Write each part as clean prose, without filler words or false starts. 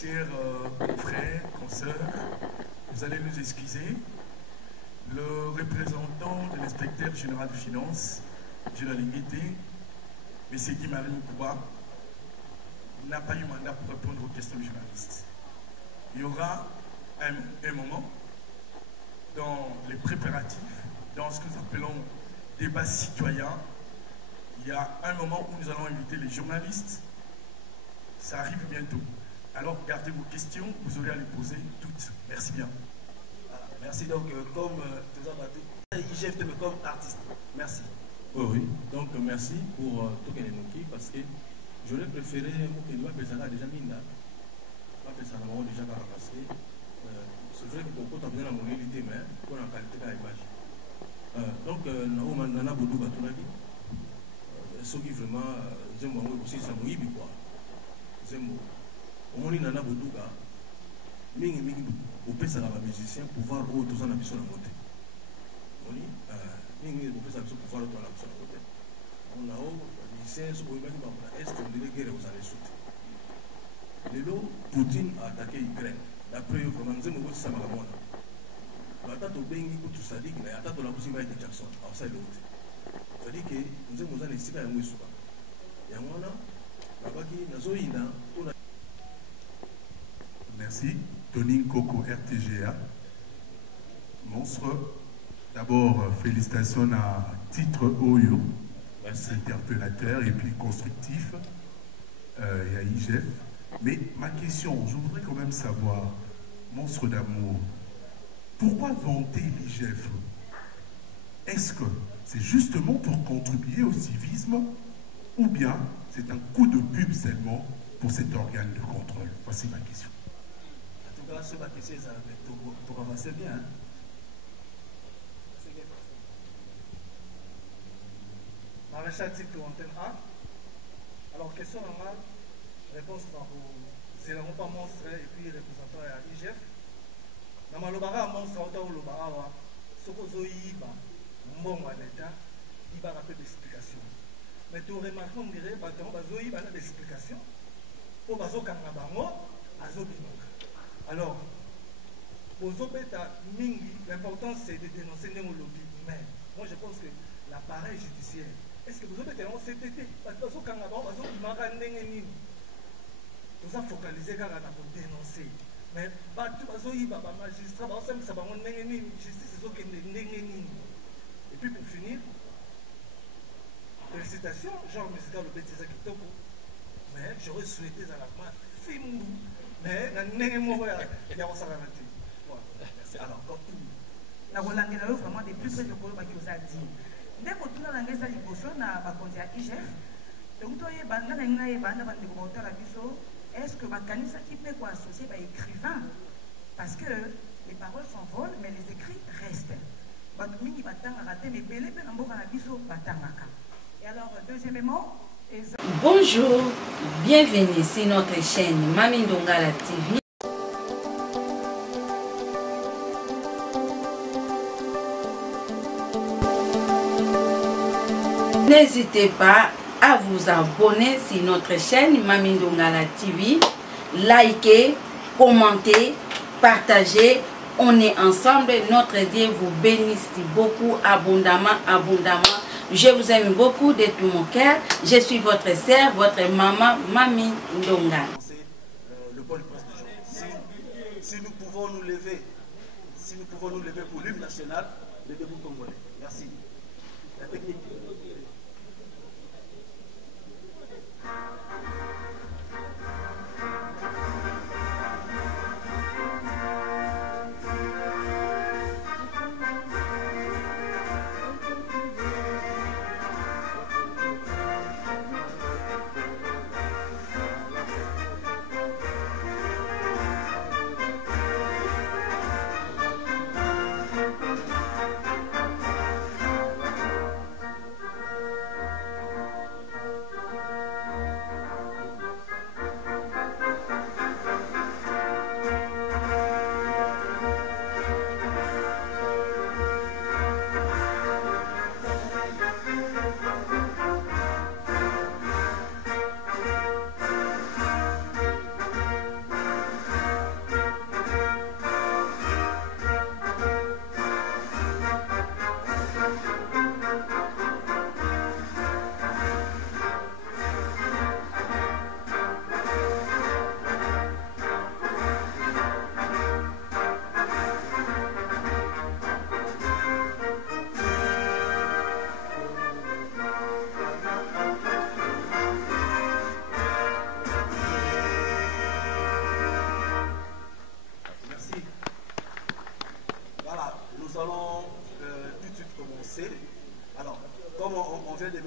chers confrères, consoeurs, vous allez nous excuser. Le représentant de l'inspecteur général de finances, de la Linguité, M. Guy-Marie Moukouba, n'a pas eu mandat pour répondre aux questions des journalistes. Il y aura un moment dans les préparatifs, dans ce que nous appelons débat citoyen. Il y a un moment où nous allons inviter les journalistes. Ça arrive bientôt. Alors gardez vos questions, vous aurez à les poser toutes. Merci bien. Voilà, merci donc, comme tout ça, IGF comme artiste. Merci. Oui. Donc merci pour Tokenemoki parce que j'aurais préféré que nous appelions déjà Minda. Nous déjà parce que c'est vrai que ton côté a besoin de la monnaie, mais pour la qualité de l'image. Donc, nous avons beaucoup de choses. Ce qui vraiment, j'aime aussi, ça m'a quoi. J'aime. Au moins, nous avons beaucoup de choses. Mais on peut ça les musiciens pouvoir tout ça dans la montée. On peut ça pouvoir tout la montée. On a les musiciens, ce qu'on va dire, est-ce qu'on dirait que vous allez sauter? Poutine a attaqué l'Ukraine. D'après eux, vraiment, nous avons ça à moi. Attends, bengi kutu sadik mais attends la possible de Jackson outside the hotel. C'est-à-dire que nous avons les sika ya mwesuka. Ya mwana babaki nazoyina tuna. Merci. Tony Coco RTGA. Monstre. D'abord, félicitations à titre Oyo. Merci. Interpellateur et puis constructif. Il y a IGF. Mais ma question, je voudrais quand même savoir, Monstre d'amour, pourquoi vanter l'IGF? Est-ce que c'est justement pour contribuer au civisme ou bien c'est un coup de pub seulement pour cet organe de contrôle? Voici ma question. En tout cas, c'est ma question, pour avancer bien. Hein? Maréchal titre antenne A. Alors, question normale, réponse par c'est le pas monstre et puis représentant à l'IGF. Na malobaka monstre auta olobaka wa soko zoyiba mbongo à l'état il va rappeler d'explication mais tu remarques on dirait bato bazoyiba na d'explication po bazokanga bango azobinoka alors bozobeta mingi l'important c'est de dénoncer ndenge lobby mais moi je pense que l'appareil judiciaire est-ce que bozobeta yango CTT bato bazokanga bango bazobimaka ndenge nini toza focaliser kaka na kodénoncer. Mais magistrat, justice et puis pour finir, félicitations, genre musical le bêtise kitoko. Mais j'aurais souhaité à la fin film, mais il y a un salamati. Alors, la Rolande vraiment des plus près de Kolo qui a dit. Dès que tu as l'anglaise à l'hypothèse, on a conduit à IGF. Donc, tu as eu banda et banda de commentaires à Bisso. Est-ce que Bakanisa qui peut associer par écrivain? Parce que les paroles s'envolent, mais les écrits restent. Et alors, deuxièmement, bonjour, bienvenue sur notre chaîne Mami Ndongala TV. N'hésitez pas à vous abonner sur notre chaîne Mami Ndongala TV, likez, commentez, partagez. On est ensemble, notre Dieu vous bénisse beaucoup, abondamment, abondamment. Je vous aime beaucoup de tout mon cœur. Je suis votre sœur, votre maman, Mami Ndongala. Le point de presse du jour. Si nous pouvons nous lever, pour l'hymne national, le debout congolais. Merci. La technique.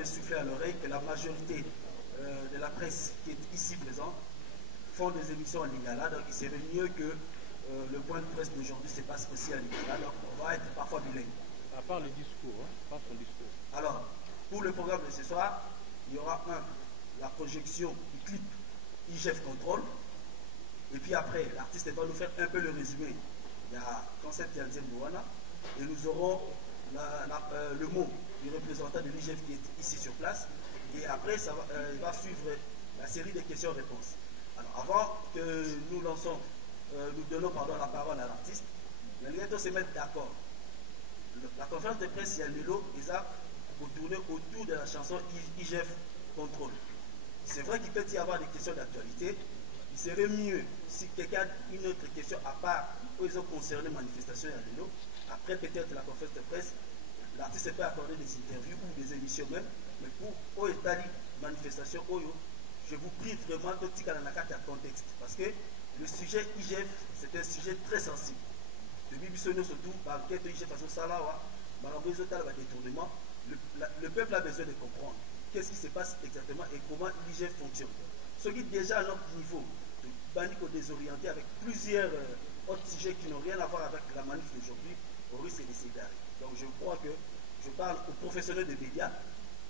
me souffler à l'oreille que la majorité de la presse qui est ici présente font des émissions en lingala, donc il serait mieux que le point de presse d'aujourd'hui se passe aussi en lingala, donc on va être parfois bilingue. À part le discours, hein, pas son discours. Alors, pour le programme de ce soir, il y aura la projection du clip IGF Control, et puis après, l'artiste va nous faire un peu le résumé. Il y a concept Yanzem Douana, et nous aurons le mot du représentant de l'IGF qui est ici sur place, et après, il va suivre la série de questions-réponses. Alors, avant que nous lançons, nous donnons la parole à l'artiste, nous allons se mettre d'accord. La conférence de presse, il y a Lelo, et ça, pour tourner autour de la chanson IGF Control. C'est vrai qu'il peut y avoir des questions d'actualité. Il serait mieux si quelqu'un a une autre question à part où ils ont concerné manifestation à Lelo. Après, peut-être la conférence de presse, l'artiste peut accorder des interviews ou des émissions même, mais pour Oetali manifestation, je vous prie vraiment de tirer dans la carte à contexte. Parce que le sujet IGF, c'est un sujet très sensible. Le Bibisonio surtout, par lequel IGF a son salaire, détournement, le peuple a besoin de comprendre qu'est-ce qui se passe exactement et comment l'IGF fonctionne. Ce qui déjà à notre niveau, de désorienté avec plusieurs autres sujets qui n'ont rien à voir avec la manif d'aujourd'hui, au risque de s'égarer. Donc je crois que je parle aux professionnels des médias,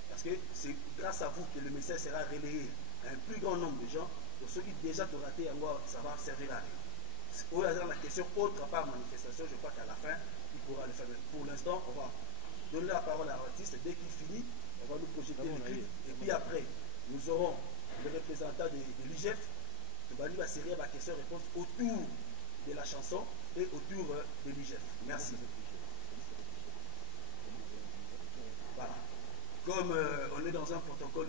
parce que c'est grâce à vous que le message sera relayé à un plus grand nombre de gens. Pour ceux qui déjà ont raté, ça va servir à rien. Au hasard la question autre à part manifestation, je crois qu'à la fin, il pourra le faire. Pour l'instant, on va donner la parole à l'artiste. Dès qu'il finit, on va nous projeter le clip. Et puis après, nous aurons le représentant de l'IGF qui va nous assurer ma question-réponse autour de la chanson et autour de l'IGF. Merci. Voilà. Comme on est dans un protocole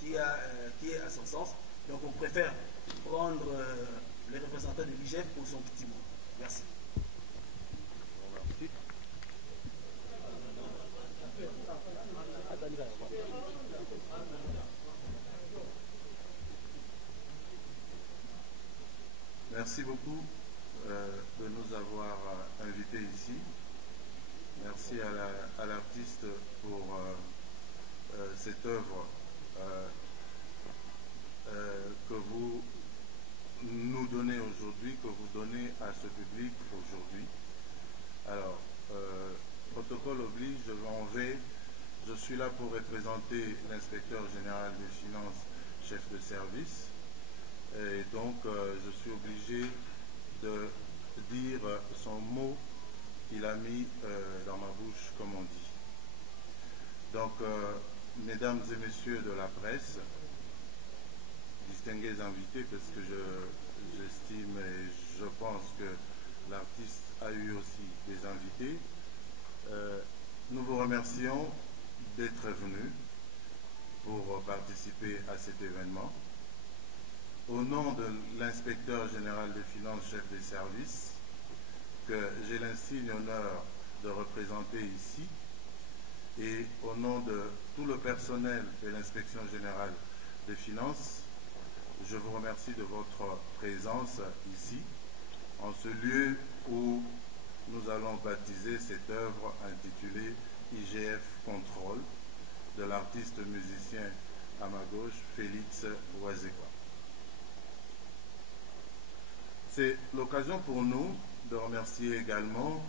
qui est à son sens, donc on préfère prendre le représentant de l'IGF pour son petit mot. Merci. Merci beaucoup de nous avoir invités ici. Merci à l'artiste pour cette œuvre que vous nous donnez aujourd'hui, que vous donnez à ce public aujourd'hui. Alors, protocole oblige, je suis là pour représenter l'inspecteur général des finances, chef de service. Et donc, je suis obligé de dire son mot qu'il a mis dans ma bouche, comme on dit. Donc, mesdames et messieurs de la presse, distingués invités, parce que j'estime et je pense que l'artiste a eu aussi des invités, nous vous remercions d'être venus pour participer à cet événement. Au nom de l'inspecteur général des finances, chef des services, que j'ai l'insigne honneur de représenter ici, et au nom de tout le personnel de l'inspection générale des finances, je vous remercie de votre présence ici, en ce lieu où nous allons baptiser cette œuvre intitulée IGF Control de l'artiste musicien à ma gauche, Félix Oazekwa. C'est l'occasion pour nous de remercier également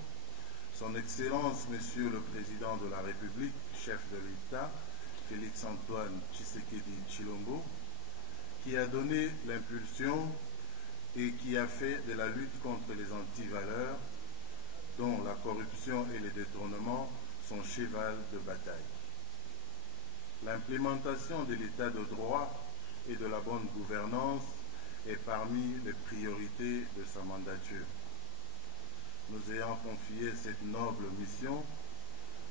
son Excellence, Monsieur le Président de la République, chef de l'État, Félix-Antoine Tshisekedi Tshilombo, qui a donné l'impulsion et qui a fait de la lutte contre les antivaleurs, dont la corruption et les détournements, son cheval de bataille. L'implémentation de l'état de droit et de la bonne gouvernance est parmi les priorités de sa mandature. Nous ayant confié cette noble mission,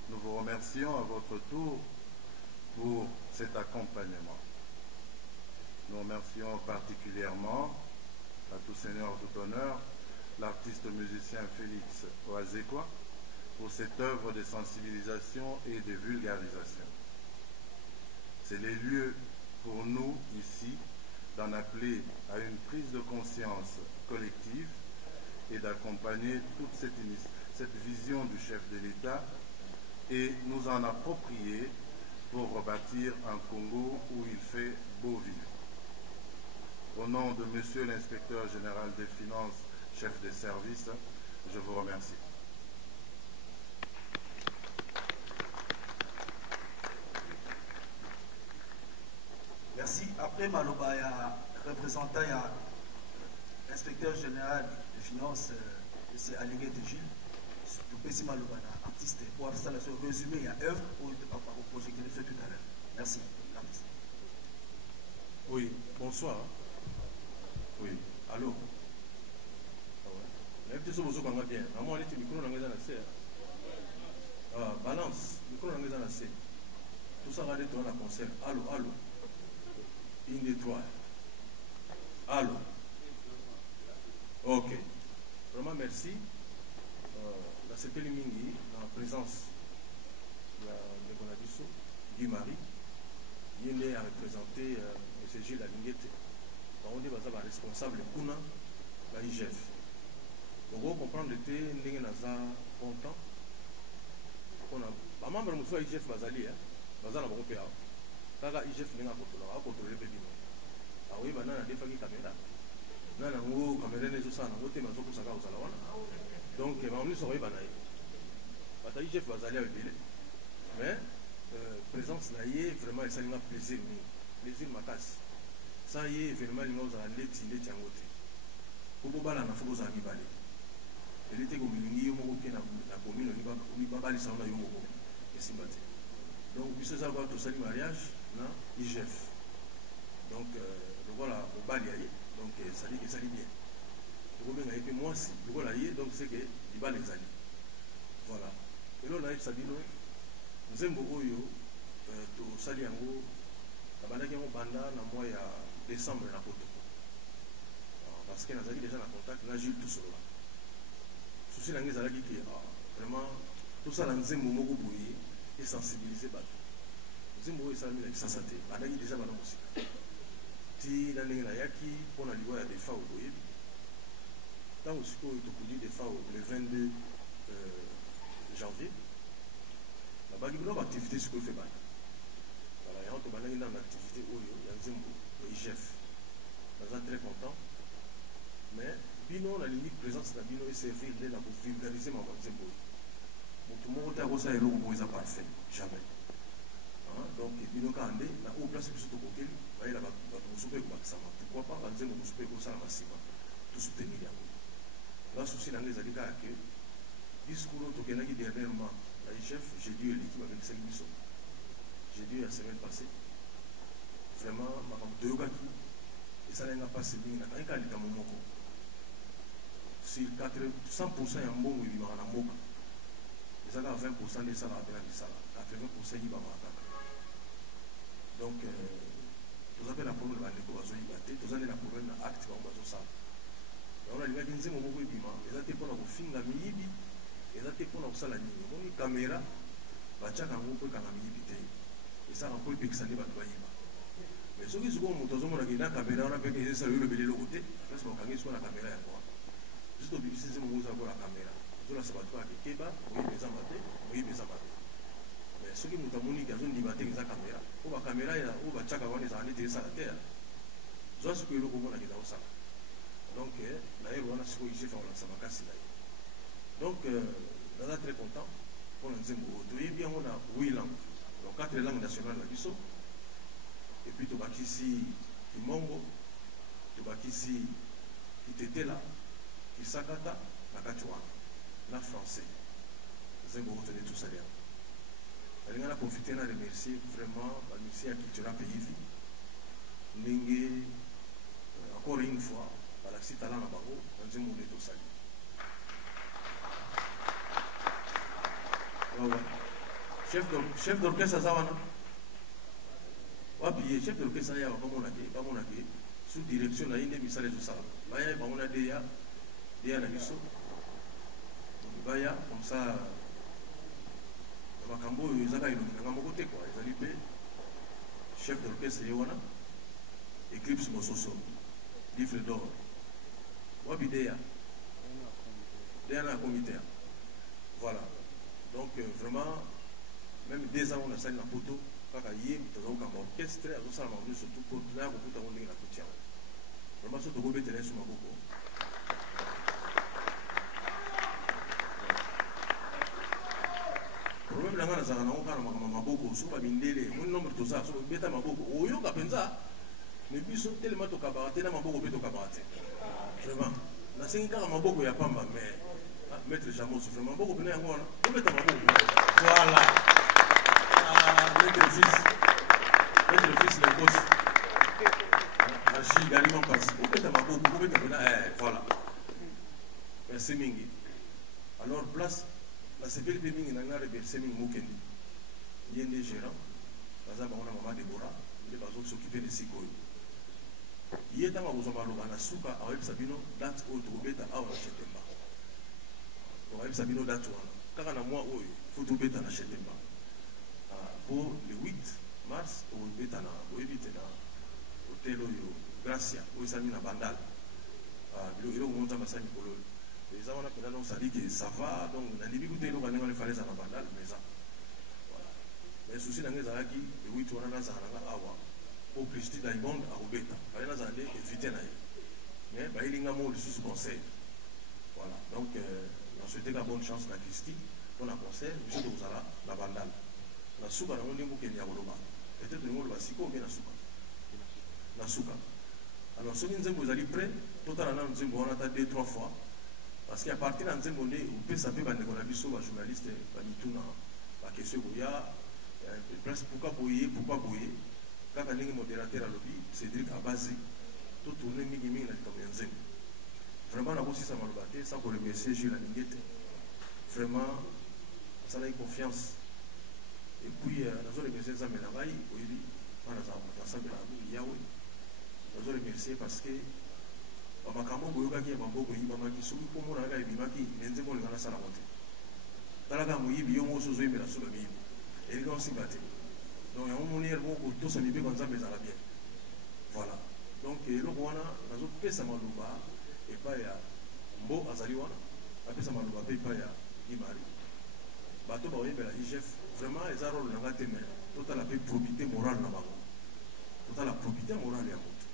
nous vous remercions à votre tour pour cet accompagnement. Nous remercions particulièrement, à tout seigneur, tout honneur, l'artiste musicien Félix Oazekwa pour cette œuvre de sensibilisation et de vulgarisation. C'est les lieux pour nous ici d'en appeler à une prise de conscience collective et d'accompagner toute cette vision du chef de l'État et nous en approprier pour rebâtir un Congo où il fait beau vivre. Au nom de Monsieur l'inspecteur général des finances, chef des services, je vous remercie. Merci. Après Maloba, il y a représentant, il y a l'inspecteur général des finances, M. Alingue de Gilles. Pour Pessi Maloba, artiste, pour faire ça, le résumé, il y a œuvre pour le projet qu'il a fait tout à l'heure. Merci, l'artiste. Oui, bonsoir. Oui, allô. Bien. Balance, micro dans les C. Tout ça va être dans la concert. Allô, allô. Une des trois. Allô. Ok. Vraiment merci. La CP Mingi, en présence de Bonabiso, Guy Marie, il est à représenter M. Gilles Alinguete. On est responsable Kuna, la IGF. Donc, on comprend que nous sommes contents. On a membre de l'IGF Bazali, Bazala Européen. Quand l'IGF n'est pas contrôlé, ah oui, il y a des caméras. Il y a des caméras qui sont donc, il y a des IGF Bazali. Mais, présence là, vraiment, ça m'a plaisir. Plaisir, ma casse. Ça y est, vraiment, il nous a l'été, il est en côté. Pour vous parler, il faut vous en parler. Il était comme une ligne, il y a la commune, il n'y a pas de sang, il y a un sympathie. Donc, puisque ça va tout ça, le mariage, IGF. Donc, voilà, au balayer, donc ça dit que ça dit bien. Et puis moi aussi, voilà, donc c'est que il va les allier. Voilà. Et là, on a dit ça dit non. Nous aimons beaucoup, tout ça dit en haut. La bande qui est au banda, dans le mois de décembre, na poto. Parce que nous avons déjà en contact, nous avons tout cela. Souci l'anglais, ça dit que vraiment, tout ça, nous avons beaucoup bouillé et sensibiliser. Nous avons ça mis avec sa santé. Nous avons déjà dans la musique. Si nous avons yaki, pour nous avoir des fois au bouillé. Tant aussi qu'on a des fois le 22 janvier. La bague de l'activité, ce qu'on fait. Voilà, il y a une activité où il y a un Zimbo, le IGF. Nous sommes très contents. Mais, Bino, la limite présence de Bino est servie pour vulgariser ma Zimbo. Tout le monde a aussi un logo parfait. Jamais. Donc, Bino Kande, la haute place de ce côté, il y a pourquoi pas, on Zimbo, on peut ça massivement. Tout soutenir. Là, souci l'anglais a dit que, discours au Tokenaki dernièrement, la IGF, j'ai dû l'équipe avec 5 bisons. J'ai dû la semaine passée. Vraiment, deux gars et ça n'a pas passé bien. Un qualité à mon moko. Sur 100%, il y a un bon oui, il y a un moka. Et ça a 20% de ça, 80% il y a un donc, vous avez la problème de l'économie, vous avez la problème de l'acte de ça. On a dit que nous avons dit que nous avons fait un film, nous avons fait un film, une caméra, nous avons fait un film. Et ça, on peut pixeler les bâtiments. Mais ceux qui sont en train de la caméra, on a fait que ça le côté, parce qu'on a la caméra. Juste au début, c'est la caméra. Je ne sais pas quoi, qui est bas, oui, mais ça m'a oui, mais ça m'a mais ceux qui ont dit qu'ils ont débatté avec la caméra, ou la caméra, ou la tchaka, on les a allés sur la terre. Je sais que le gouvernement a dit ça. Donc, d'ailleurs, on a ce que j'ai fait, on a ça. Donc, on est très content pour nous dire, bien, on a 8 langues. Donc, 4 langues nationales de l'Abisso. Et puis, tu vas ici, Kimongo, tu vas ici, Kitetela, Kisakata, Nakachouan, la français. Vous allez retenir tout ça. On a profité de remercier vraiment la mission culturelle pays. Ningue, encore une fois, par la cité à l'Anabago, on a dit tout ça. Chef d'orchestre, ça va, non? Oui, chef d'orchestre, ça va, sous direction, il y a une émission de ça. Il y a une émission. Il y a comme ça. Makambo, ils ont un côté, quoi. Ils ont chef d'orchestre, Eclipse Mososo, livre d'or. Wabidea. Derrière comité. Voilà. Donc, vraiment, même 2 ans, on a salué la photo. kaka ye tozokamba orchestre azosala makambo surtout po toza kokuta ngo ndenge na kuti yango vraiment so tokobetela yesu maboko. Problème nanga nazalaka nango kaka na makambo maboko so babindele moni nombre toza so beta maboko oyoka mpenza mais biso telema tokabaka te na maboko mpe tokabaka te vraiment nasengi kaka maboko ya pamba mais maître Jamos vraiment maboko mpena yango wana obeta maboko voilà maître fils le boss Achille Galima Passi obeta maboko obeta mpena voilà merci mingi alors place la sepeli mpe mingi nanga reverse mingi mokendi ye nde gérant baza bango na mama Debora nde bazosoccupe de sikoyo ye ntango akozwa maloba na suka akoyebisa bino date oyo tokobeta awa na chetemba tokayebisa bino date wana kaka na mwa oyo fo tobeta na chetemba po le 8 mars tokobeta na boyebi te na hotel oyo Gracia oyo esami na bandal biloko eloko mo nzambe asali mikolo oyo eza wana mpenza donc sadi ke ça va donc nalibi kuta eloko ndenge wana efale eza na bandal mais eza voilà mais souci na ngai ezalaki le 8 wana nazala nanga awa po Christy Diamond akobeta fale nazala nde évité na ye mais bayelinga mo lisusu concert voilà donc na souhaité ka bonne chance na Christy mpona concert biso tokozala na bandal na suka nango ndenge okende ya koloba peut-être ndenge oloba siko oke na suka alors soki nzembo ezali prêt totala nano nzembo wana ata 2-3 fois parce que à partir de nzembo nde opesa mpe bandeko na biso bajournaliste bamituna bakestion ekoya place pourquoi boye kaka ndenge modérateur alobi Cédric Abazi totourne mingi na likambo ya nzembo vraiment nakosisa maloba te sans koremercier Jules alingi te vraiment asalaki confiance et puis nazoremercier nzambe na ngai oyebi wana azala moto asambelaka mingi yawe nazoremercier parce que bamakambo boyokaki ya maboko eyibamaki soki komona kaka ebimaki me nzembo olinga nasalako te talaka moyibi yo moso ozoyembela soka miyibi elinga osimba te donc yango moni ere moko kotosa mibeko nzambe ezala bien voilà donc eloko wana nazopesa maloba epai ya mbo azali wana apesa maloba mpe epai ya imari bato baoyembela IGF vraiment eza role nanga te me totala mpe probité morale na bango totala probité morale ya moto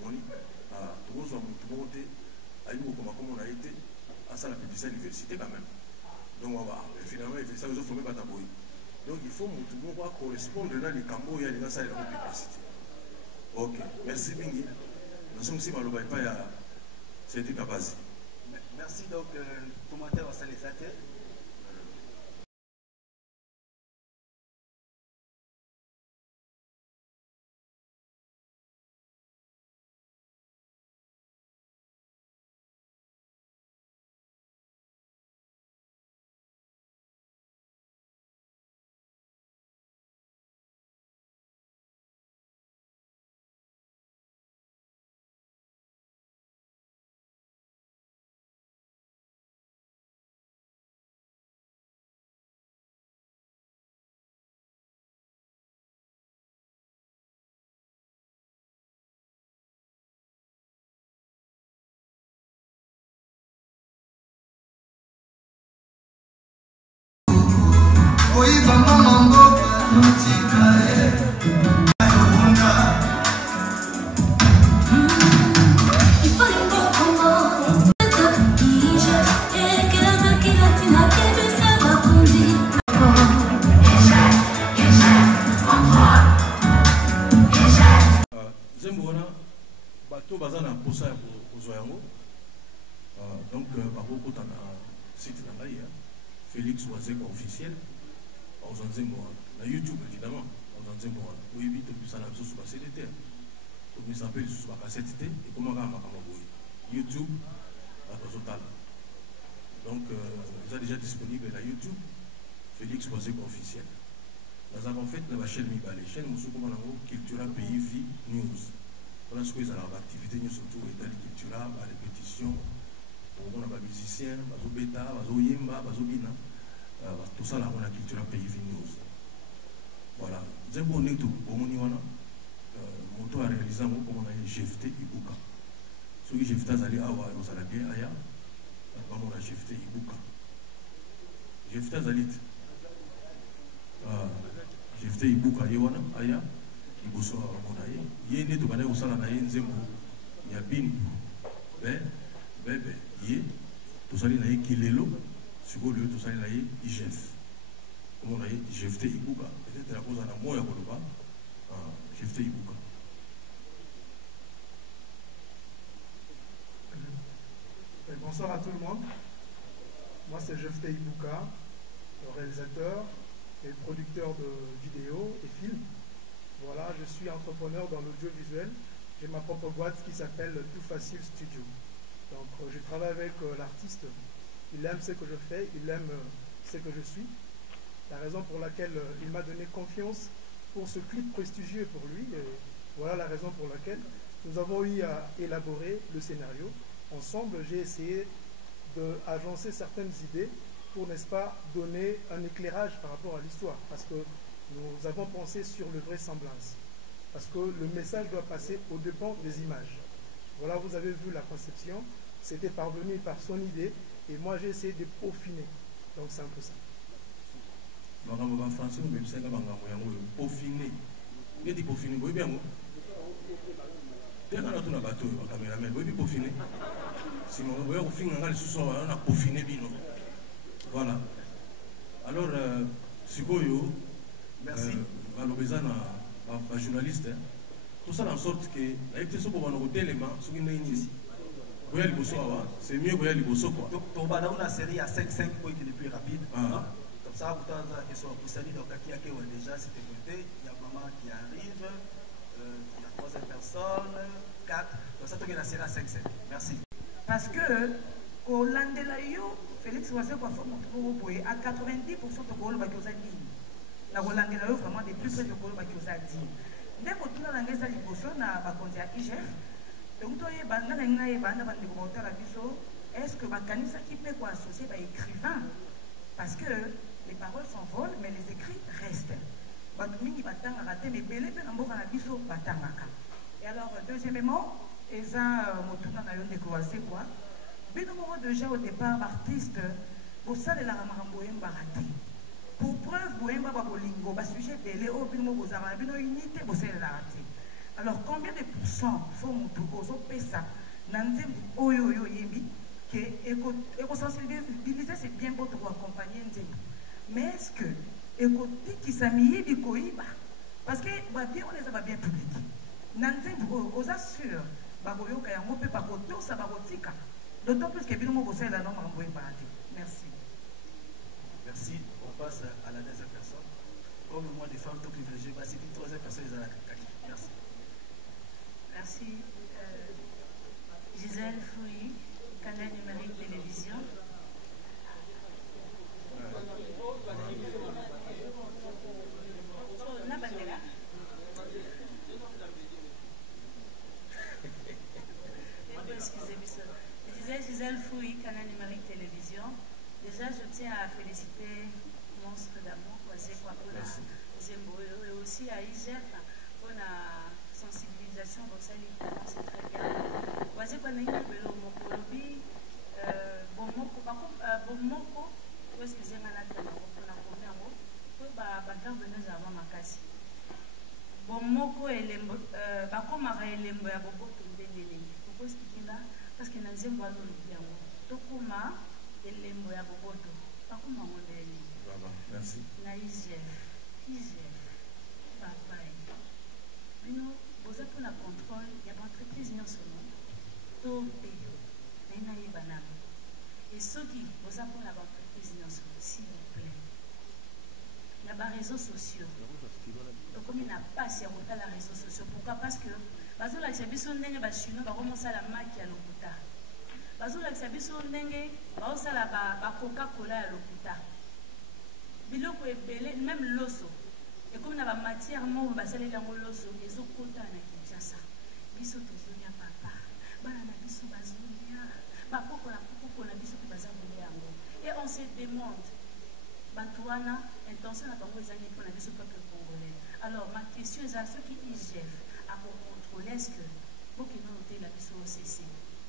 moni tokozwa motu moko te ayebi kokoma komo na ye te asala publicité à l'université quand même donc finalement université ezoforme bata boye donc il faut motu moko acorrespondre na likambo oyo alinga asalela ngo publicité ok merci mingi nasongisi maloba epai ya Cédric Abazi. Merci donc commentaire basalisa te bato baza na posa ya kozwa yango donc bakokota na site na ngai ya Félix Wazeka officiel bazwa nzembo wana na YouTube évidemment bazwa nzembo wana oyebi tobisana lisusu ba CD te tobisa mpe lisusu bakasete te ekomaka makambo boye YouTube bazotala donc eza déjà disponible na YouTube Félix Wazeka officiel bazaka en fait na bachaîne mibale chaîne mosusu koma nango Cultura Pays Vie News wana sikoyo ezalaka baactivité nyonso tu etali cultura barépétition omona bamusicien bazobeta bazoyemba bazobina tosala yango na Cultura Pays Vie News voilà nzembo ndenge bomoni wana moto aréalise yango komona ye Jefte Ibuka soki Jefte azali awa ozala bien aya bamona Jefte Ibuka Jefte azali te Jefte Ibuka Yewana, Aya, Ibuso Monaye, Yene to Bane Usana Naye Nzembo, Yabin, Bebe, Ye, to Sali Naye Kilelo, Sugo lieu to Sali Naye IGF. Comment on a Jefte Ibuka, peut-être la cause en a moins à Koloba, Jefte Ibuka. Bonsoir à tout le monde. Moi, c'est Jefte Ibuka, le réalisateur et producteur de vidéos et films. Voilà, je suis entrepreneur dans l'audiovisuel. J'ai ma propre boîte qui s'appelle Tout Facile Studio. Donc, je travaille avec l'artiste. Il aime ce que je fais, il aime ce que je suis. La raison pour laquelle il m'a donné confiance pour ce clip prestigieux pour lui. Et voilà la raison pour laquelle nous avons eu à élaborer le scénario. Ensemble, j'ai essayé d'agencer certaines idées pour, n'est-ce pas, donner un éclairage par rapport à l'histoire. Parce que nous avons pensé sur le vraisemblance. Parce que le message doit passer au dépend des images. Voilà, vous avez vu la conception. C'était parvenu par son idée. Et moi, j'ai essayé de peaufiner. Donc, c'est un peu ça. En français, on peut peaufiner. Il dit peaufiner, vous voyez bien, on a tout bateau, on a caméraman, vous voyez peaufiner. Sinon, vous voyez, au fin, on a peaufiné bino. Voilà. Alors, Sugoyo, merci. Un journaliste, tout ça en sorte que, avec tout ça, on a un élément, c'est mieux que les quoi. Donc, on va dans la série à 5-5 pour être le plus rapide. Comme ça, vous avez la question pour salir. Donc, qui a déjà c'était côté, il y a maman qui arrive, il y a 3 personnes, 4. Donc, ça, on a la série à 5-5. Merci. Parce que, au Landelayo, Félix Oisé, à 90% de Golo Bakosani. La Rolandelayo, vraiment des plus près de Golo Bakosani. Dès que tout le monde a dit que na bakonzi ya IGF, donc toi banda na ngina banda bande ko monter la biso, est-ce que bakanisa qui peut quoi associer ba écrivain parce que les paroles s'envolent mais les écrits restent. Batu mingi batanga raté mais belé pe mboka na biso batangaka. Et alors deuxièmement, eza motuna na yo décroiser quoi. Bino mo déjà au départ artiste au sale la marambo embarati. Pour preuve, Boemba Babolingo, bas sujet belé au bino bozara bino unité bosel la raté. Alors combien de pourcents faut mon tout ozo pesa nanze oyo yo yembi que éco sensibiliser c'est bien beau pour accompagner nzembo. Mais est-ce que éco qui s'amiye bikoiba parce que ba bien on les a bien public. Nanze aux assure baboyo ka yango pe pakoto sa barotika. D'autant plus que bino mo bosel la norme en boemba raté. Merci. Merci. On passe à la deuxième personne. Comme moi, des femmes, tout privilégiées, c'est une troisième personne, ils ont la caquille. Merci. Merci. Gisèle Fouy, Canal Numérique Télévision. La bandera. Excusez-moi. Gisèle Fouy, Canal Numérique Télévision. Déjà, je tiens à féliciter Monstre d'amour, et aussi à IGF pour la sensibilisation, c'est très bien. Voici qu'on a eu le Mokolobi, Bomoko, excusez-moi, on a combien de mots, pour nous avons ma casse. Bomoko et les Bakomara et les Mboyabobo tombent les pourquoi expliquer là? Parce qu'il y a un zéro à l'Olympique. Tokuma et les Mboyabobo. Merci. Na IGF, papa. Mais nous, vous avez pour la contrôle, il y a une entreprise non seulement, tout pays, il y a une banane. Et ceux qui, vous avez pour la entreprise non seulement, s'il vous plaît. Il y a des réseaux sociaux. Donc, comme il n'a pas si on a les réseaux sociaux, pourquoi? Parce que, parce que la Chine, va commencer à la maquille à l'hôpital. Parce que la Chine, va aussi à la Coca-Cola à l'hôpital. Biloko ebele même loso et comme na ba matière mo basali la loso ezokota na Kinshasa biso tozonia papa bana na biso bazonia bakoko na biso pe bazabolia yango et on se demande batuana intention na bango ezangi pour na biso peuple congolais. Alors ma question est à ceux qui IGF à contrôler est-ce que bokino noter la biso OCC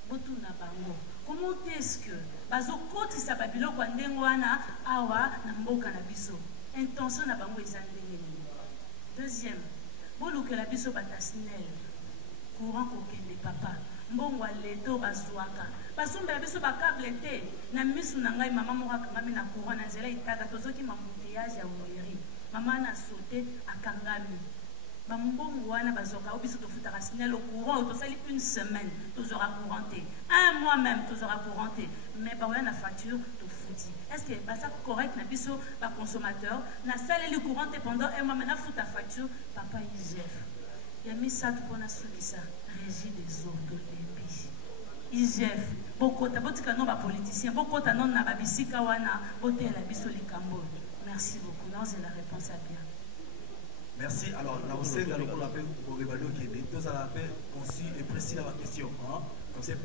botuna bango comment est-ce que bazokotisa babiloko ndenge wana awa na mboka na biso intention na bango eza ndenge nini Deuxième, boluka la biso batasnel courant kokende papa mbongwa leto bazwaka basomba biso bakable te na misu na ngai mama moko akangami na courant na nzela itaka tozoki mambuteyage ya mairie mama na saute akangami bambongo wana bazwaka o biso tofutaka snel au courant tosali une semaine tozora couranté un mois même tozora couranté mais baoya na facture tofuti est-ce que basa correct na biso baconsommateur na saleli couranté pendant un mois maintenant futa facture papa IGF ya misato mpona sukisa régie des eaux tolembi IGF bokota botika no bapoliticien bokota no na babisika wana botela biso likambo. Merci beaucoup. Non, c'est la réponse à bien. Merci. Alors, là, on sait que l'on appelle pour Ribado qui est deux à la paix, concis et précis dans la question. Comme c'est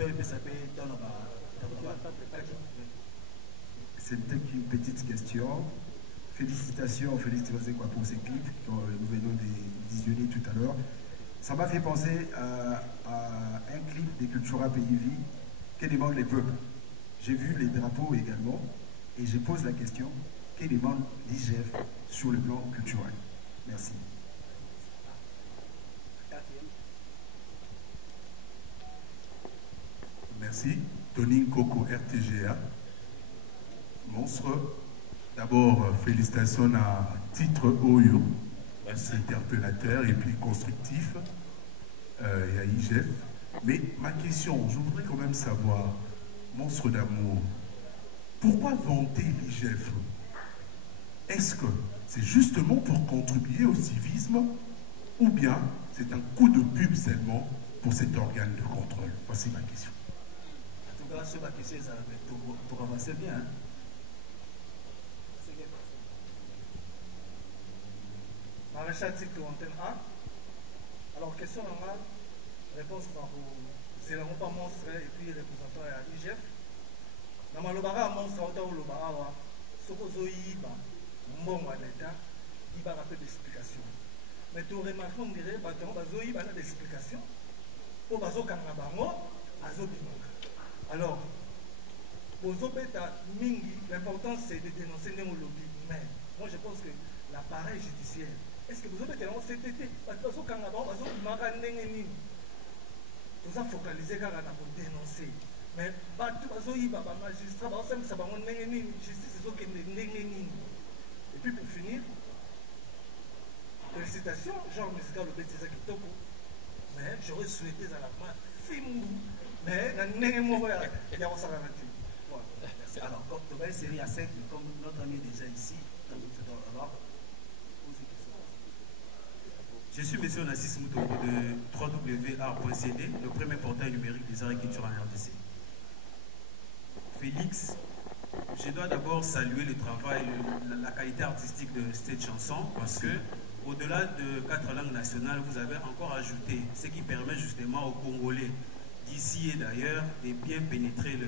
C'était une petite question. Félicitations pour ces clips que nous venons de visionner tout à l'heure. Ça m'a fait penser à un clip des Cultura PIV que demandent les peuples. J'ai vu les drapeaux également et je pose la question, que demande l'IGF sur le plan culturel? Merci. Merci. Tony Coco, RTGA. Monstre. D'abord, félicitations à titre Oyo. Merci. Interpellateur et puis constructif. Il y a IGF. Mais ma question, je voudrais quand même savoir, monstre d'amour, pourquoi vanter l'IGF? Est-ce que c'est justement pour contribuer au civisme ou bien c'est un coup de pub seulement pour cet organe de contrôle? Voici ma question. En tout cas, sur ma question, ça pour avancer bien. Hein? Maréchal Tito, antenne A. Alors, question normale, réponse par Zélango pas monstre et puis représentant à IGF. Dans ma lobara, monstre, autant lobara, Sokozo Yiba, mbongo l'État, il va rappeler d'explication. Mais tu remarques, on dirait, Bazo Yiba a d'explication. Pour Bazo Kangabango, Azo Bimaka. Alors, Bozo Beta Mingi, l'important c'est de dénoncer les lobby. Mais moi je pense que l'appareil judiciaire, est-ce que vous avez tellement CTT? Parce que Bazo Kangabango, Bazo Bimaka Nengeni. Nous avons focalisé pour dénoncer. Mais Bazo Yiba, magistrat, Bazo Sabango Nengeni, justice, c'est ce qui est Nengeni. Et puis pour finir, félicitations, genre musical le bêtise qui topo. Mais j'aurais souhaité à la main Fimou. Mais il y a un salaire. Alors, comme tu vas une série à 5, comme notre ami est déjà ici, alors, je suis M. Nassis Moutongo de www.art.cd, le premier portail numérique des arts et culture en RDC. Félix, je dois d'abord saluer le travail, la qualité artistique de cette chanson, parce que au-delà de 4 langues nationales, vous avez encore ajouté ce qui permet justement aux Congolais d'ici et d'ailleurs de bien pénétrer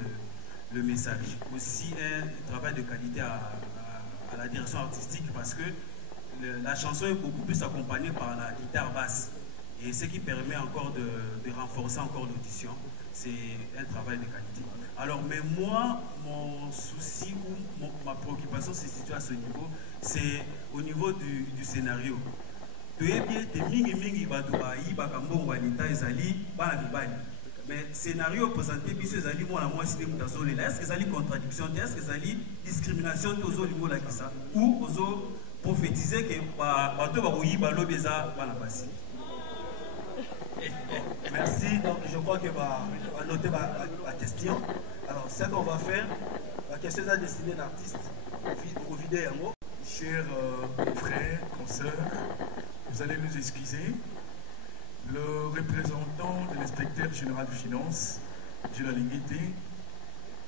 le message. Aussi un travail de qualité à la direction artistique, parce que la chanson est beaucoup plus accompagnée par la guitare basse, et ce qui permet encore de renforcer encore l'audition. C'est un travail de qualité. Alors, mais moi, mon souci ou ma préoccupation se situe à ce niveau, c'est au niveau du scénario. Mais scénario présenté, est-ce que c'est une contradiction, est-ce que c'est une discrimination au niveau de la ou prophétiser que merci. Donc, je crois que va noter ma question. Alors, ce qu'on va faire, la question est destinée à l'artiste, au vidéo. Chers frères, consoeurs, vous allez nous excuser. Le représentant de l'inspecteur général de finances de la Linguité,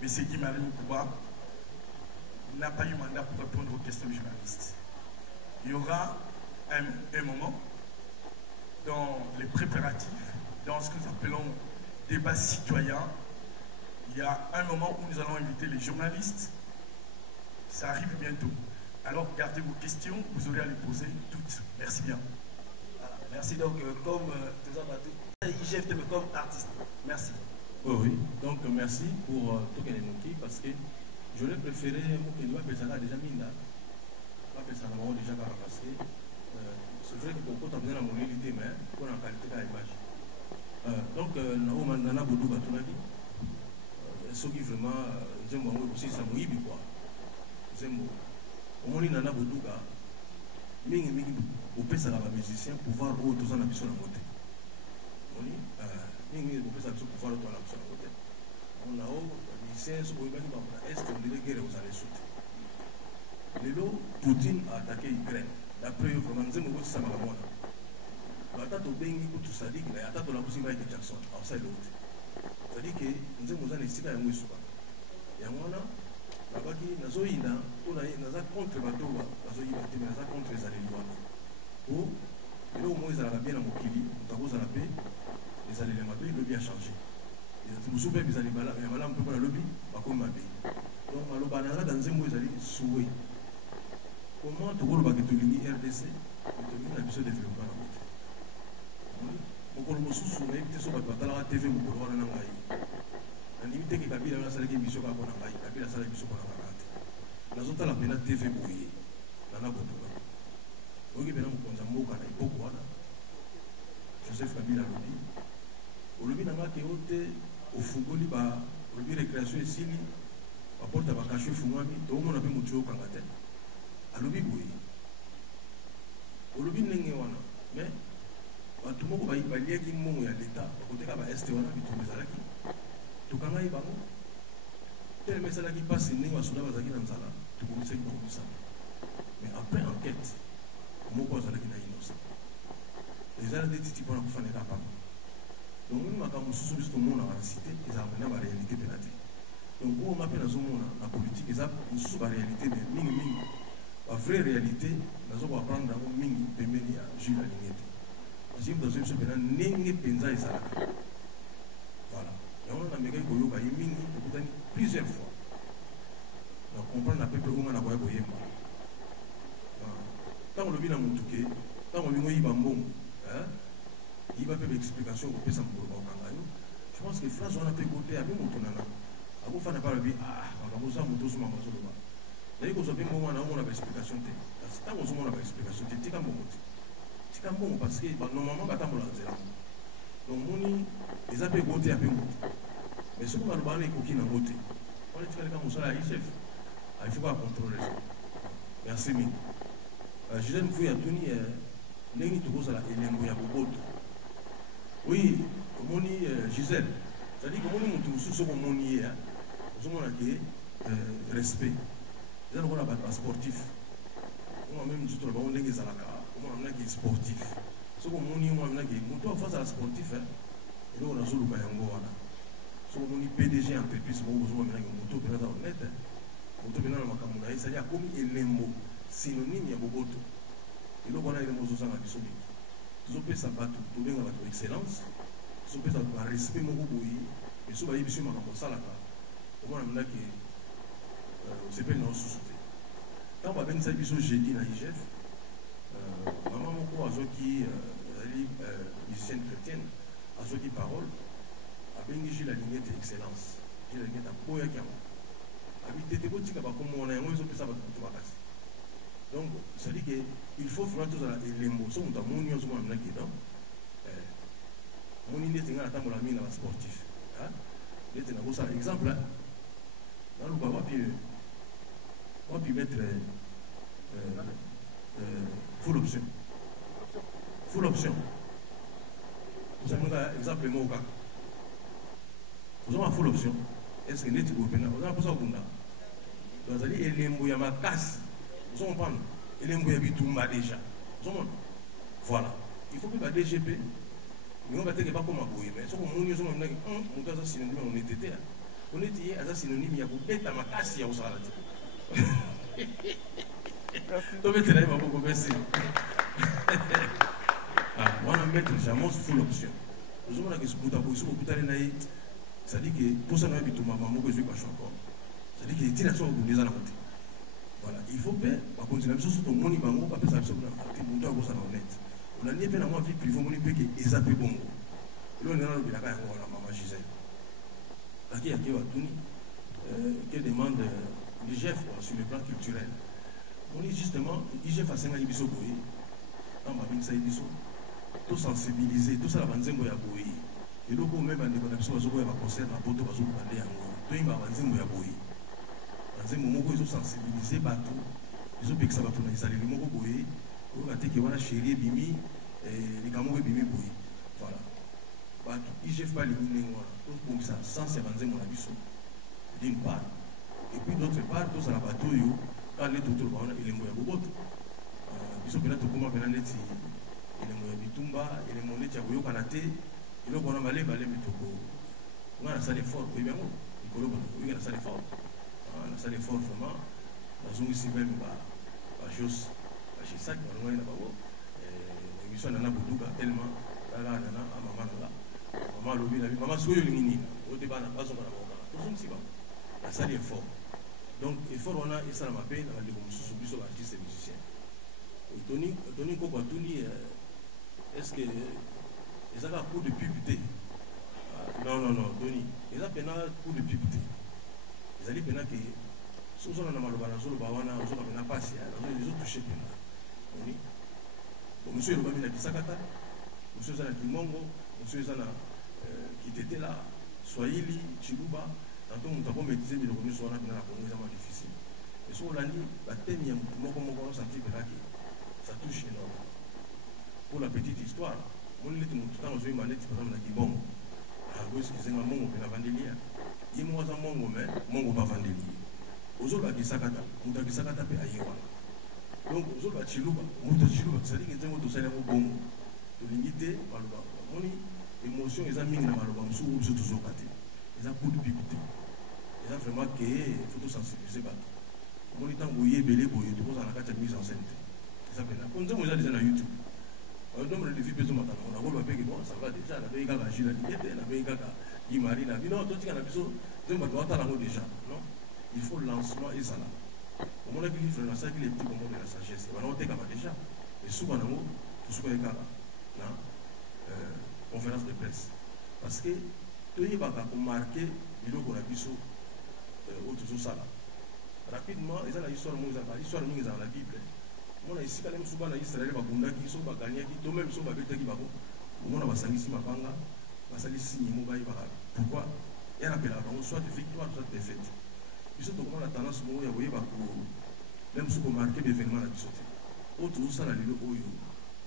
M. Guimari Moukouba, n'a pas eu mandat pour répondre aux questions des journalistes. Il y aura un moment dans les préparatifs, dans ce que nous appelons débat citoyen. Il y a un moment où nous allons inviter les journalistes. Ça arrive bientôt. Alors gardez vos questions, vous aurez à les poser toutes. Merci bien. Voilà, merci. Donc comme nous avons dit, IGF comme artiste. Merci. Oui, donc merci pour tout ce que parce que j'aurais préféré que nous appelions déjà Minda. Nous appelions déjà Carapassé. c'est vrai que beaucoup de gens ont l'idée, mais pour la qualité de l'image. Donc, Nana Boudouga, ton avis, ce qui vraiment, j'aime aussi, ça m'a dit quoi. J'aime au moins Nana Boudouga, mais au pire, ça va musicien pouvoir où tous en a besoin de monter. On dit, mais au pire, ça va pouvoir où tous en a besoin de monter. On a au lycée, ce qu'on va dire, est-ce qu'on dit les guerres aux allées sauter. Lelo, Poutine a attaqué l'Ukraine. D'après eux, vraiment, nous avons ça m'a dit. Batato bengi kutu sadik na atato la kusi Michael Jackson outside l'autre. C'est-à-dire que nous avons besoin de sika ya mwesuka. Ya mwana babaki nazoyina ona naza contre batoba nazoyiba te naza contre les alliés. Pour lelo mo ezala bien na mokili, mutakoza na paix, les alliés mabe le bien changé. Et tout soupe bizali bala ya mala mpe na lobby bakoma mabe. Donc maloba na dans nzembo ezali souhait. Comment to golo bakitolingi RDC, to na biso développement. Mokolo mosusu na yebite so bato batalaka TV mokolo wana na ngai nandimi teke Kabila wana asalaki biso kaka mpona ngai Kabila asalaki biso mpona kaka te nazotala mpena TV boye nana botuka oyoki mpena mokonzi ya mboka na epoko wana Joseph Kabila alobi olobi na nga ke o te ofungoli olobi récréation esili baporte ya bakasho efungwami toomona mpe motu okanga te alobi boye olobi ndenge wana mais bato moko baliaki mongo ya leta bakoteka baeste wana bitumba ezalaki tokangai bango telema esalaki mpasi ndenge basoda bazalaki na nzala tokomisaki bakomisana mais après enquête moko azalaki na innocent ezala nde titi mpona kofanela pamba donc mini makambo mosusu biso tomonaka na cité ezala mpena baréalité mpena te donc oyo mpe nazomona na politique eza mosusu baréalité me mingimingi bavrai réalité nazokoaprendre yango mingi pembeni ya Jules alingi te parce que dans ce moment n'engue penza ezalaka voilà yango na meka koyoka ye mingi tokutani plusieurs fois na comprendre na peuple onga na koya koyemba ntango olobi na motu ke ntango olingo yiba mbongo yiba mpe baexplication kopesa mokolo bakokanga yo je pense que phrase wana mpe kote abe moto nanga akofana pa lobi makambo oza moto ozomama azoloba naye kozwa mpe mbongo wana omona baexplication te kasi ntango ozomona baexplication te tika mbongo te tika mbongo parce que normalement batambola nzela donc moni eza mpe kote ya mpe moto mais soki maloba wana ekoki nango te wana etikali mosala ya IGF il faut pas contrôler merci mingi Julien Mfuya atuni ndenge tokozala elembo ya boboto oui omoni Gisèle c'est-à-dire que omoni motu mosusu soki omoni ye ozomona ke respect eza lokola bato basportif omona meme mosusu toloba ngo ndenge ezalaka omona mnaki sportif soki omoni omona mnaki moto afazala sportif eloko nazoluka yango wana soki omoni PDG entreprise moko ozomona mnaki moto mpena aza honnête moto mpena na makambo na ye sali akomi elembo synonyme ya boboto eloko wana elembo ozozanga biso mingi tozopesa bato tobenga bato excellence tozopesa bato barespect moko boye biso bayebi biso makambo osalaka omona mnaki osepeli na osusu te ntango babengisaki biso jeudi na IGF mama moko azwaki ezali musicienne chrétienne azwaki parole abengi Gilles Alingete excellence Gilles Alingete aboyaki yango abi tete kotika bakomo wana yango ezopesa bato moto bakasi donc c'est-à-dire que il faut vraiment tozala elembo so moto amoni nyonso mwana mnaki non moni ndeti nga natambola mingi na basportif ndeti nakosala exemple naluka wapi mettre full option ozamonga exemple moko kaka ozoma full option est-ce que ndeti kopena ozala mposa kokunda azali elembo ya makasi ozomopana elembo ya bitumba déjà ozomona voilà il faut que ba DGP ningo bateke bakoma boye mais soko moni ozomona ndaki moto aza synonyme ya honnêteté honnêteté ye aza synonyme ya kobeta makasi ya kosala te tobetela ye maboko merci wana maître jamos full option ozomona ke moto aboyi soko okutani na ye c'est-à-dire que mposana ya bitumba moko ezwi basho encore c'est-à-dire que etina so okunda eza na kote voilà il faut bien bakontinua biso so tomoni bango bapesa biso te moto akosala honnête onanie mpe na mwa vie privé omoni mpe ke eza mpe bongo eloko ndenge nalobelaka yango wana mama Gisèle aki yake batuni que demande l'IGF sur le plan culturel on dit justement IGF asengaki biso boye dans ma vie, tout sensibiliser, tout ça, la banzembo ya boyi. Et donc, même à l'école, on a un concert à Poto, on a un tout il m'a banzembo ya boyi. Banzembo moko, ils ont sensibilisé partout. Ils ont piqué ça partout. Ils allaient le moko boyi. On a dit que voilà, chérie, bimi, les gamins bimi boyi. Voilà. Bah, IGF pas les goûts, donc ça, sans ces banzembo la biso. D'une part. Et puis d'autre part, tout ça, la bateau, quand les tout on a il est moyen boboto. Biso pena to kuma pena neti il est moyen bitumba, il est moyen tiabuyo kanate, il est qu'on a malé mitoko. On a ça l'effort, oui bien, il colo oui on a ça l'effort. On a ça l'effort vraiment. La zone ici même bah jos, chez ça qui va loin là-bas. Émission nana boduka tellement là nana à maman là. Maman lobi la vie, maman soyo lingini. Au débat na pas on a tout ça ici bah. La ça l'effort. Donc, effort on a, et ça m'a payé dans les musiciens, sur l'artiste et musicien. Tony Kokwatuni, est-ce que ils ont un coup de puberté? Non, Tony, ils ont un coup de puberté. Ils ont dit que si on a un malobana, on a un passé, ils ont touché. Monsieur Robamina Kisakata, monsieur Zana Kimongo, monsieur Zana qui était là, Swahili, Chiluba. Tantôt, on a maîtrisé, mais le revenu soit là, dans la commune, c'est difficile. Et si on l'a dit, la thème, il y a un senti que ça touche énormément. Pour la petite histoire, on est tout le temps, on a eu manette, par exemple, qui bon. Excusez-moi, mon on a vendu l'IA. Il m'a dit, mon va vendre l'IA. Aux autres, qui s'accata, on a qui s'accata, puis ailleurs. Donc, aux autres, Chilouba, c'est-à-dire que c'est un salaire bon. De limiter, mon émotion, ils ont mis dans le bambou, sur toujours côté. Ils ont beaucoup de picoté. Ils ont vraiment qu'il faut sensibiliser. On est en bouillé, belé, bouillé, tout ça, on a qu'à mise en scène. Ils ont fait. On a déjà dans YouTube. On a demandé des filles, on a dit bon, ça va déjà, on a fait un Gilles, on a fait un Guimari, on a dit non, tout ce qu'on a fait, déjà. Non, il faut le lancement et ça là. On a dit qu'il faut le lancement, il est petit moment de la sagesse. On a déjà. Et souvent, tout ce qu'on a là, conférence de presse. Parce que tout le monde a marqué le qu'on a vu sur tout ça. Rapidement, ils ont l'histoire de la Bible. On a ici quand même souvent Israël, qui sont gagnés, qui même sont qui on a passé ici, passé ici, pourquoi? Il y a un soit de victoire, soit de défaite. Puis surtout, on a tendance à voir, même si on marque l'événement à sauter. Autour ça, la lilo oyo,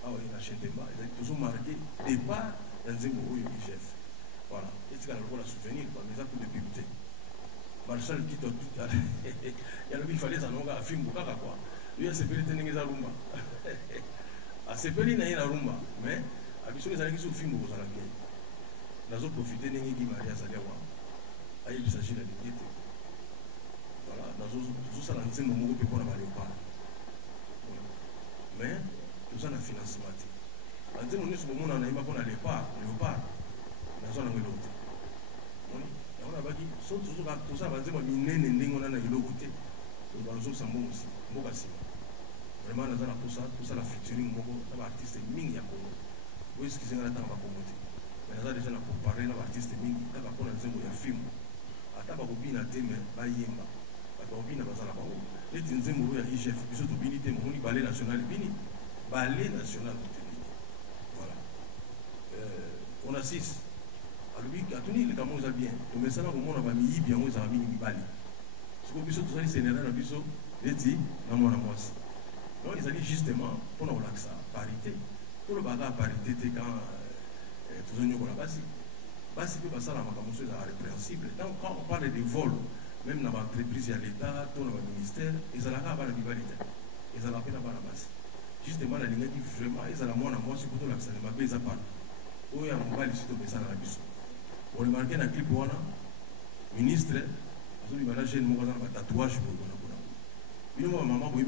ah oui, il a chanté, il a toujours marqué départ dans un mot IGF. Voilà, et c'est un rôle à souvenir, mais ça pour débuter. Marshall qui tout, il y a le il fallait ça, on a un film, quoi. Lui, c'est pas les à rumba. Ah, c'est pas les rumba, mais à qui sont les amis qui sont film aux Alangues. Nous avons profité de Nengi Maria Sadiawa. Ah, il s'agit de la dignité. Voilà, nous avons tout ça dans un moment où on a mal au pas. Mais tout ça, on a financement. Dans un moment où on a pas qu'on a léopard. Nous avons l'autre. On a dit, tout ça va dire, on a le côté. Nous allons aussi. Vraiment, nous avons tout ça, la featuring, l'artiste Ming Yakono. Où est-ce qu'ils ont la table à commenter? Mais nous avons déjà comparé l'artiste Ming, quand on a un film. À table à Bobina Teme, Bayemba, à Bobina Bazalabao. Les Tinzemou et IGF, ils sont au Binité, on dit ballet national, ballet national. Voilà. On a 6. Alors, oui, à tout le monde, il bien. Mais ça, on a mis bien, on a mis Bali. Ce que vous avez dit, c'est un biseau, et dit, non, mon amour. Non, ils ont dit justement, pour nous, ça, parité. Pour le bagage, parité, c'est quand tout le monde a passé. Parce que ça, la macamouse est répréhensible. Quand on parle de vol, même dans l'entreprise, il y a l'État, dans le ministère, ils ont la rivalité. Ils ont la peine à la base. Justement, la ligne dit vraiment, ils ont la mon amour, c'est pour tout l'accès, mais ils ont pas. Où il y a un bal ici, de ça dans la biseau. On remarque dans le clip, on a ministre, il y a un jeune qui a un tatouage pour le il y a un maman qui a un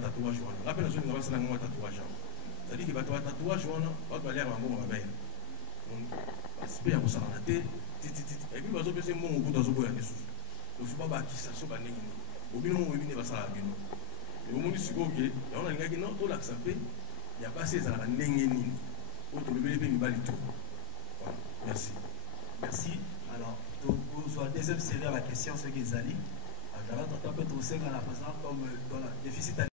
tatouage. La personne qui a un tatouage. C'est-à-dire qu'il y a un tatouage, il y a un tatouage. Il y a un tatouage. Et puis, il y a un tatouage. Il y a un tatouage. Il faut pas qu'il s'assoie à l'église. Il y a un tatouage. Il y a un tatouage. Il y a un tatouage. Il y a un tatouage. Il y a pas ces merci. Merci. Alors, pour la deuxième série à la question, ce qu'ils allaient. Alors, on peut trouver comme dans la déficit